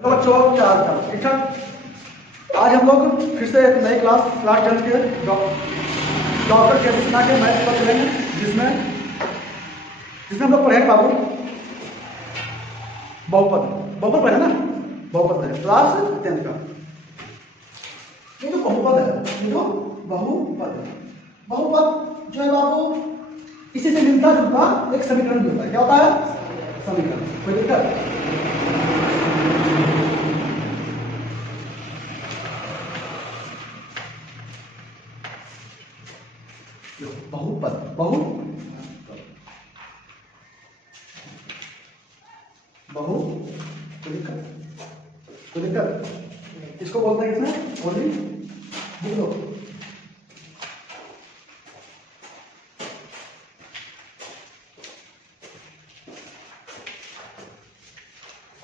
तो बच्चों क्या हाल चाल, ठीक ठाक। आज हम लोग फिर से एक नई क्लास 10 के डॉक्टर के सिन्हा के मैथ पर चलेंगे, जिसमें हम लोग पढ़ेंगे बाबू बहुपद। बहुपद पढ़े ना, बहुपद है क्लास 10 का। ये जो बहुपद है, ये जो बहुपद है, बहुपद जो है बाबू इसी से मिलता जुलता एक समीकरण भी होता है। क्या होता है? समीकरण। कोई दिक्कत? बहुपद, बहु बहु कोई दिक्कत? इसको बोलते हैं किसमें? बोली लिख लो।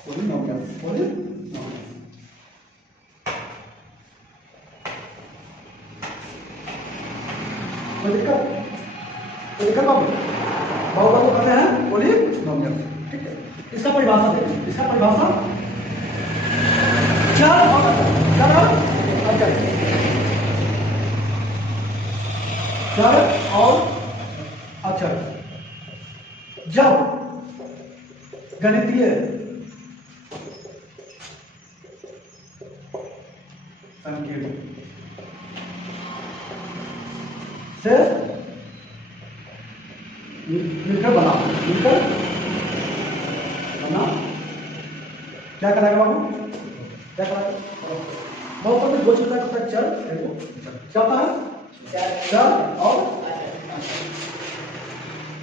बोली नौकस, बोली नौकस। कोई दिक्कत? कोई दिक्कत बाबू? बहुपद को कहते हैं बोली नौकस, ठीक है। इसका परिभाषा देखिए, इसका परिभाषा चार और अचर, चर और अचर जब गणितीय संकीर्ण से मिलकर बना क्या कराएगा बाबू? क्या कराएगा? बहुपद में दो चीज का चर क्या होता है? चर और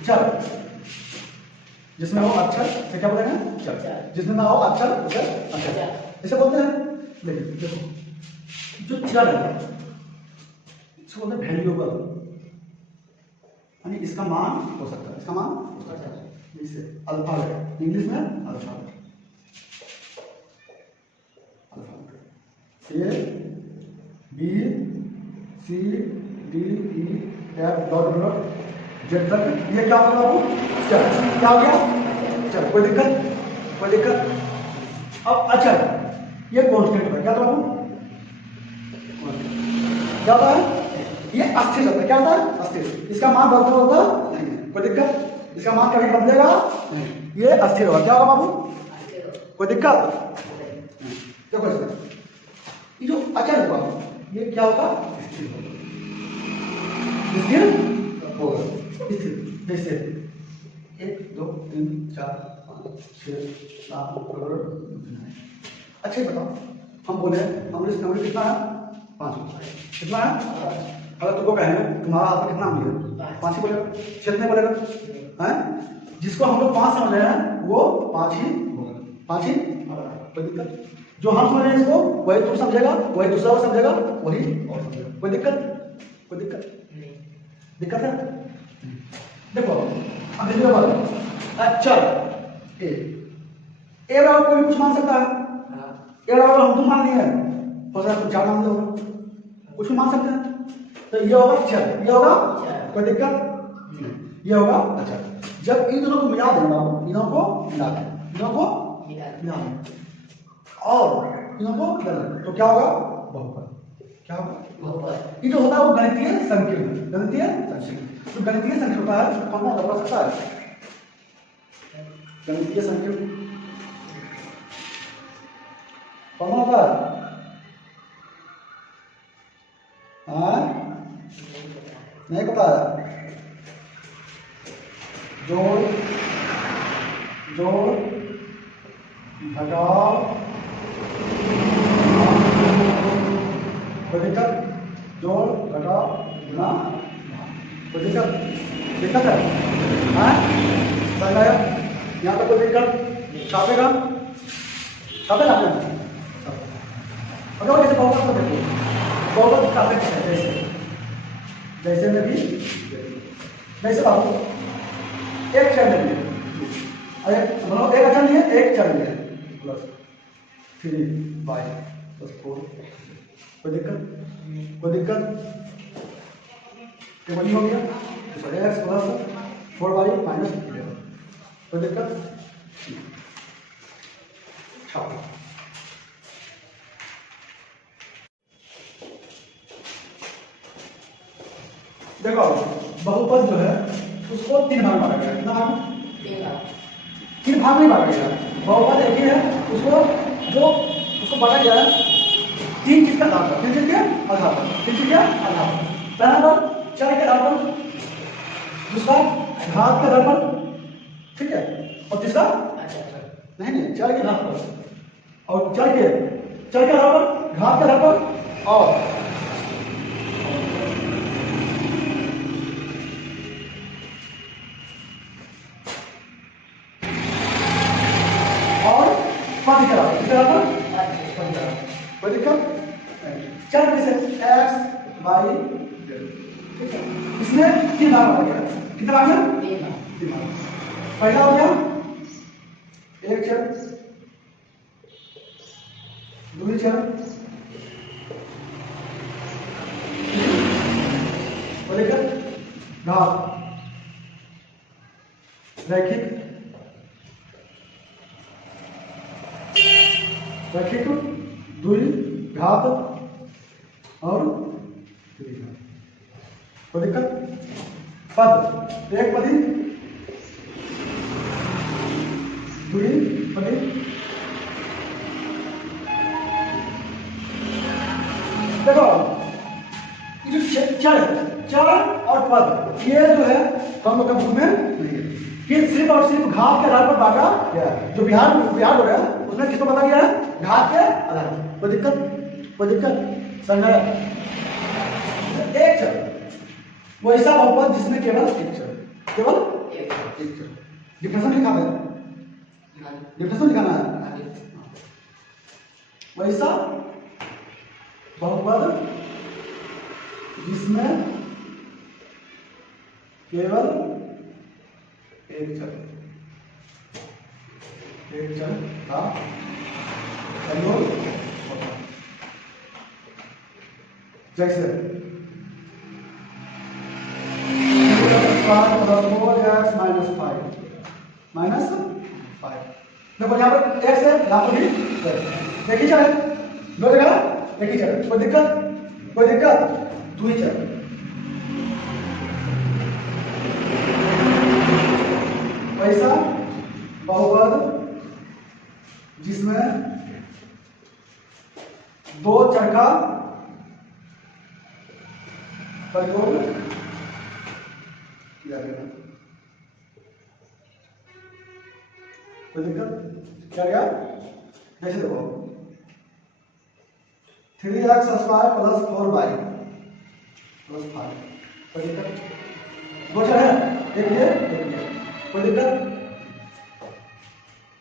चर, जिसमें हो अक्षर से क्या बोलेंगे? चर। जिसमें ना हो अक्षर उसे अक्षर इसे बोलते हैं। देखिए देखो, जो चर है इसको बोलते हैं वेरिएबल, यानी इसका मान हो सकता है, इसका मान हो सकता है। जैसे अल्फा है, इंग्लिश में alpha, a b c d e f dot dot z तक, ये क्या होगा बाबू? चल। क्या हो गया? चल। कोई दिक्कत? कोई दिक्कत? अब अचर ये कांस्टेंट है, क्या था बाबू? क्या होता है? ये अस्थिर होता है। क्या होता है? अस्थिर। इसका मान बदलता होता नहीं है। कोई दिक्कत? इसका मान कभी बदलेगा नहीं, ये अस्थिर होगा। क्या होगा बाबू? कोई दिक्कत? देखो इसमें ये जो अचर होगा ये क्या होगा? स्थिर होगा। स्थिर होगा, स्थिर। जैसे 1 2 3 4 5 6 7 8 अच्छे बताओ, हम बोले हमने कितना है? 5। कितना है? अगर तुमको कहेंगे तुम्हारा हाथ में कितना मिलेगा? 5 ही बोलेगा, कितने बोलेगा? हैं? जिसको हम लोग 5 समझ रहे हैं वो 5 ही होगा, 5 ही। कोई दिक्कत? जो हम समझ रहे हैं इसको वही तुम समझेगा, वही दूसरा वो समझेगा, वही और समझेगा। कोई दिक्कत? कोई दिक्कत नहीं। दिक्कत है? देखो अब देखिए बात, अच्छा ए बराबर कोई कुछ मान सकता है। ए बराबर हम तुम मान लिए हैं, हो सकता है तुम 4 मान लो, कुछ भी मान सकते हैं। तो ये होगा चर, ये होगा कोई दिक्कत? ये होगा अच्छा। जब इन दोनों को मिला देना, इन दोनों को मिला दें, इन दोनों को मिला दें और इनको बदल तो क्या होगा? बहुपद। क्या होगा? बहुपद। ये जो होता है वो गणितीय संकीर्ण, गणितीय संकीर्ण। तो गणितीय संकीर्ण होता है, कौन कौन बता सकता है? गणितीय संकीर्ण कौन होता है? नहीं पता है? जोड़, जोड़, घटाव, कोई दिक्कत? जोड़, घटाव, गुणा, कोई दिक्कत? दिक्कत है? समझ आया? यहाँ पर कोई दिक्कत? छापेगा? छापेगा आपने? अगर जैसे बहुपद को देखो, बहुपद छापे जैसे जैसे में भी जैसे बाबू एक चर में मतलब एक अचर लिए, एक चर लिए प्लस 3y प्लस 4। कोई दिक्कत? कोई दिक्कत? ये वही हो गया, x प्लस 4y माइनस 11। कोई दिक्कत? छापो। देखो बहुपद जो है उसको 3 भाग में बांटा गया। कितना भाग? 3 भाग में बांटा गया। बहुपद एक ही है, उसको बांटा गया है 3 चीज के आधार पर। 3 चीज के आधार पर। 3 चीज के आधार पर। पहला नंबर चर के आधार पर, दूसरा घात के आधार पर, ठीक है, और तीसरा नहीं चर के आधार पर और चर के आधार पर, घात के आधार पर और पद के आधार पर। कोई दिक्कत? चर कैसे? एक्स वाई, ठीक है। इसमें 3 भाग हो गया। कितना भाग में? 3 भाग। पहला हो गया एक चर, दूसरी चर, घात, रैखिक द्वि घात और कोई दिक्कत? पद एक पदी, द्वि पदी, देखो ये जो चर और पद ये जो है हम लोग का बुक में नहीं है। फिर सिर्फ और सिर्फ घात के आधार पर बांटा गया है। जो बिहार हो रहा है उसमें किसको बता गया है? घात के आधार पर। कोई दिक्कत? समझ एक चर वैसा बहुपद जिसमें केवल एक चर, डिफरेंशियल लिखा है, डिफरेंशियल लिखाना है। वैसा बहुपद जिसमें केवल एक चर का प्रयोग होता है। जैसे 4x -5 देखो यहाँ पर x है, यहाँ पर भी एक ही चर है, दो जगह एक ही चर। कोई दिक्कत? द्वि चर, वैसा बहुपद जिसमें 2 चर का प्रयोग किया गया। कोई दिक्कत? क्या गया? जैसे देखो 3x² + 4y + 5। कोई दिक्कत? 2 चर है, एक ये एक ये। कोई दिक्कत?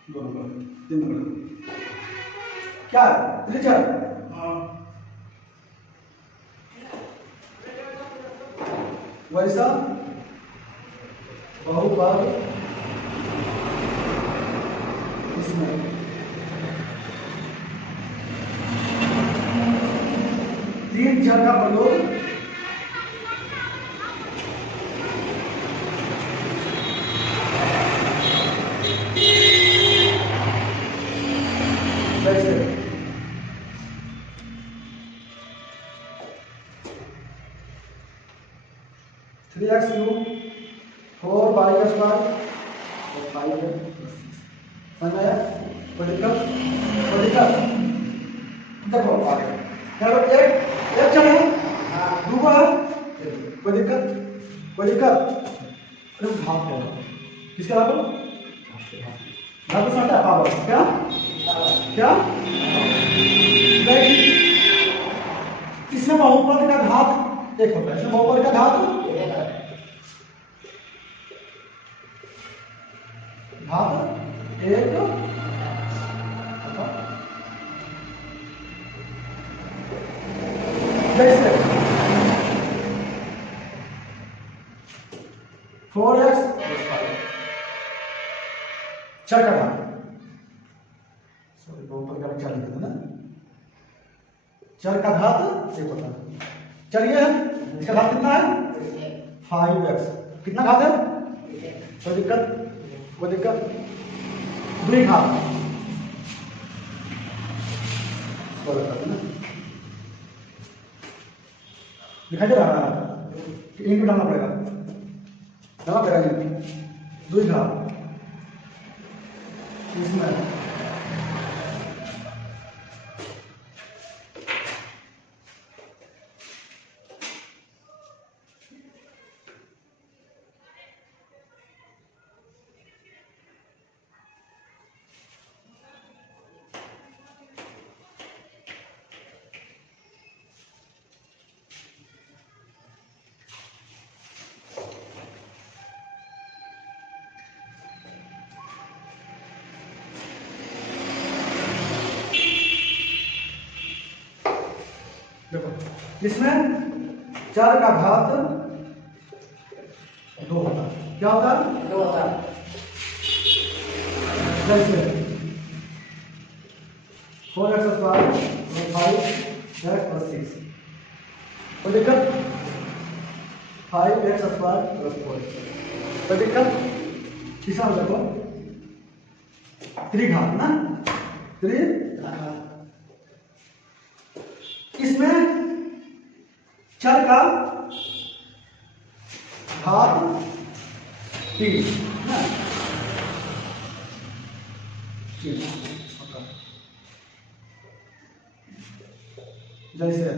2 नंबर 3 नंबर क्या है? 3 चर। वैसा बहुपद इसमें 3 चर का प्रयोग जैसे 3x³ 4y² और 5 है। समझ में आया? कोई दिक्कत? देखो आगे एक चर है, दूसरा है, कोई दिक्कत? अरे भाग क्या किसके बराबर? घात से हटा पावर क्या? इसमें बहुपद का घात एक होता है। इसमें बहुपद का घात एक जैसे 4x + 5 चर का घात, सॉरी बहुपद का विचार लिखते थे ना, चर का घात एक होता है। चर ये है, इसका घात कितना है? 5x। कितना घात है? कोई दिक्कत? द्विघात दिखाई दे रहा है? इनको डालना पड़ेगा इनको 2 घात इसमें देखो, इसमें 4 का घात 2 होता है। क्या होता है? 2 होता है। जैसे 4x स्क्वायर 5x प्लस 6 कोई दिक्कत? 5x स्क्वायर प्लस 4 कोई दिक्कत? तीसरा देखो 3 घात ना 3 इसमें 4 का घात 3 ना 3 जैसे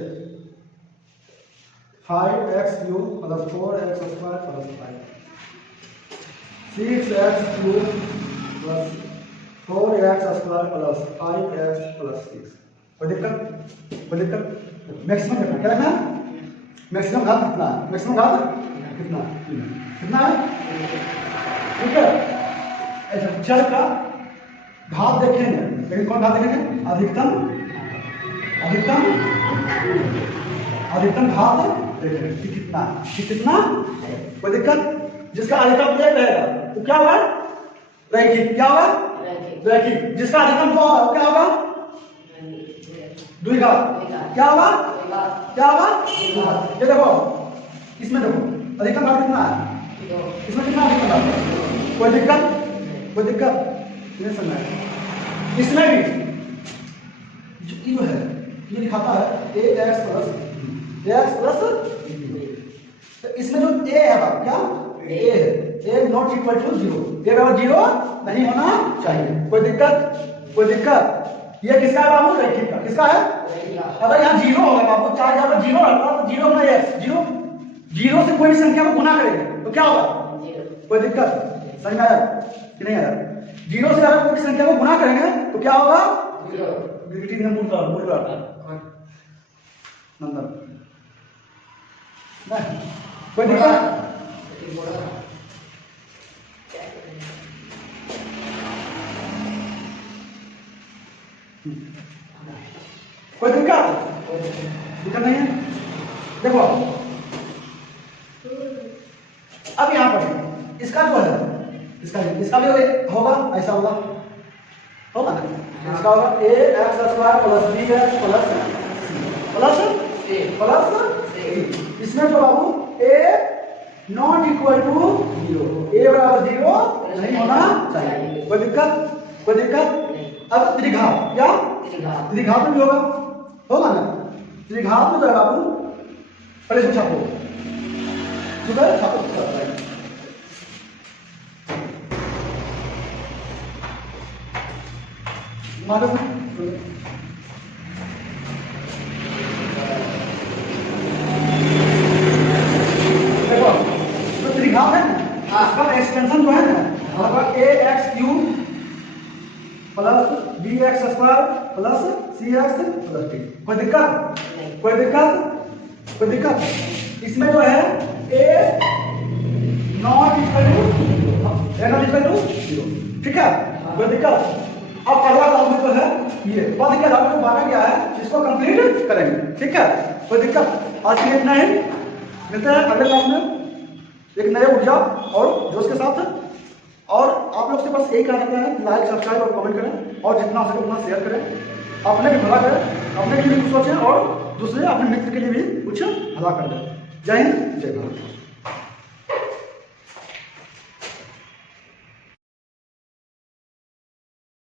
5x cube plus 4x square plus 5 6x cube plus 4x square plus 5x plus 6 कोई दिक्कत? मैक्सिमम क्या है? मैक्सिमम घात कितना है? मैक्सिमम घात कितना है? ठीक है। ऐसा 4 का घात देखेंगे, लेकिन कौन घात देखेंगे? अधिकतम घात देखेंगे कि कितना कोई दिक्कत? जिसका अधिकतम 1 रहेगा तो क्या होगा? रैखिक। क्या होगा? रैखिक। जिसका अधिकतम 2 होगा क्या होगा? 2 घात। क्या होगा? ये देखो, इसमें देखो अधिकतम घात कितना है? इसमें कितना अधिकतम घात है? कोई दिक्कत नहीं समझ आया। इसमें भी जो है ये दिखाता है ax प्लस तो इसमें जो a है बात क्या? a है। a not equal to 0। a बराबर 0 नहीं होना चाहिए। कोई दिक्कत? ये किसका है बाबू? रैखिक का। किसका है? अगर यहाँ 0 होगा बाबू, चाहे यहाँ पर 0 रहता तो 0 में x 0 से कोई भी संख्या को गुना करेंगे तो क्या होगा? कोई दिक्कत? समझ में आया कि नहीं आया? 0 से अगर कोई संख्या को गुना करेंगे तो क्या होगा? 0 नंबर कोई दिक्कत? कोई दिक्कत नहीं है। देखो अब यहाँ पर इसका जो है इसका भी होगा, ऐसा होगा ना? इसका होगा ax square plus bx plus c। इसमें जो बाबू a not equal to 0, a बराबर 0 नहीं होना चाहिए। कोई दिक्कत? अब त्रिघात क्या? त्रिघात में भी होगा ना? त्रिघात में जो है बाबू पहले से छापो मालूम देखो तो त्रिघात है ना, इसका एक्सटेंशन जो है ना ax cube plus bx square plus cx plus d। कोई दिक्कत? इसमें जो है a नॉट इक्वल टू 0। ठीक है, कोई दिक्कत? अब अगला काम जो है ये पद के आधार पर माना गया है, जिसको कंप्लीट करेंगे। ठीक है, कोई दिक्कत? आज के लिए इतना ही। मिलते हैं अगले क्लास में एक नए ऊर्जा और जोश के साथ। और आप लोग से बस यही कहना चाहते हैं, लाइक सब्सक्राइब और कमेंट करें और जितना हो सके उतना शेयर करें। अपने भी भला करें, अपने के लिए कुछ सोचें और दूसरे अपने मित्र के लिए भी कुछ भला कर दें। जय हिंद, जय भारत।